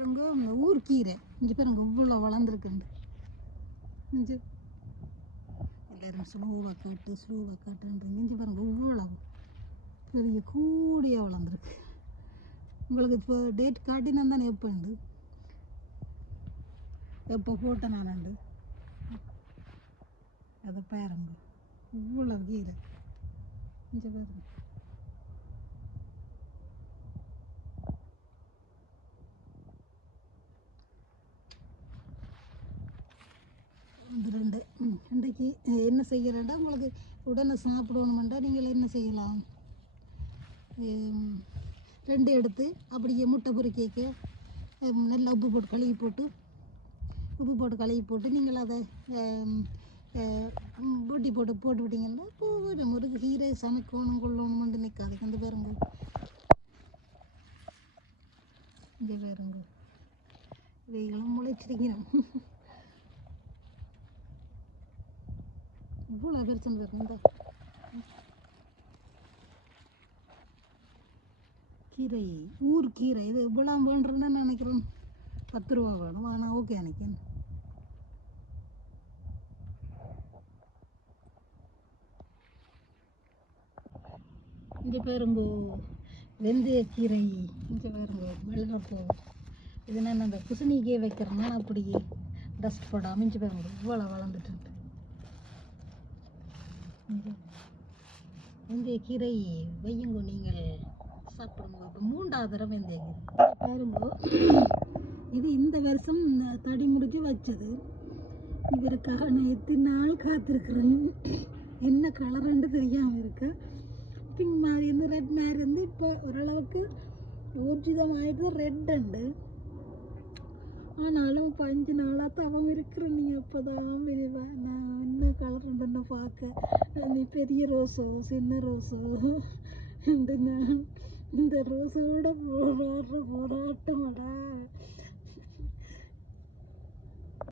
பாருங்க ஊர்க்கீரை இங்கே பாருங்க இவ்வளோ வளர்ந்துருக்குண்டு. இங்கே எல்லோரும் ஸ்லோவாக காட்டுன்றீங்க. இங்கே பாருங்க இவ்வளோ பெரிய கூடியாக வளர்ந்துருக்கு. உங்களுக்கு இப்போ டேட் காட்டினா தானே எப்போ உண்டு, எப்போ போட்டேன் நான் உண்டு. அதை பாருங்க இவ்வளோ கீரை. இங்கே பாருங்க இது ரெண்டு. இன்றைக்கு என்ன செய்கிறேன்டா, உங்களுக்கு உடனே சாப்பிடணுமெண்டா நீங்கள் என்ன செய்யலாம், ரெண்டு எடுத்து அப்படியே முட்டை பொரிக்க நல்லா உப்பு போட்டு கழுவி போட்டு நீங்கள் அதை பூட்டி போட்டு விட்டீங்கன்னா போதும். ஒரு கீரை சமைக்கணும் கொள்ளணுமெண்டு நிற்காது. அந்த பாருங்க இங்கே பாருங்க இதைகளும் முளைச்சிருக்கணும். இவ்வளோ பெருசுன்னு பாருங்க. இந்த கீரை ஊர்க்கீரை இது இவ்வளோ வேண்டுறேன்னு நினைக்கிறேன். 10 ரூபா வேணும். ஆனால் ஓகே நினைக்கிறேன். இங்கே பாருங்க வெந்தயக்கீரை. இங்கே பாருங்க வெள்ளப்பூ. இது நான் அந்த குசுனிக்கே வைக்கிறேன்னா அப்படியே டஸ்ட் போடாமல். இங்கே பாருங்க இவ்வளோ வளர்ந்துட்டு. வெந்தயக்கீரை வையுங்க, நீங்கள் சாப்பிடுங்க. இப்போ 3வது தடவை வெந்தயக்கீரை பாருங்க. இது இந்த வருஷம் தடி முடிஞ்சு வச்சது. இவருக்காக நான் எத்தனை நாள் காத்திருக்கிறேன். என்ன கலருன்னு தெரியாமல் இருக்கு. பிங்க் மாதிரி இருந்து ரெட் மாதிரி இருந்து இப்போ ஓரளவுக்கு ஊர்ஜிதமாகிட்டு ரெட் உண்டு. ஆனாலும் இப்போ 5 நாளாக தவம் இருக்கிறேன். நீ எப்போ தான் விரிவேன். நான் என்ன கலர் உண்டுன்னு பார்க்க. நீ பெரிய ரோஸோ சின்ன ரோஸோ இந்த ரோஸோட போராட்டமாடா.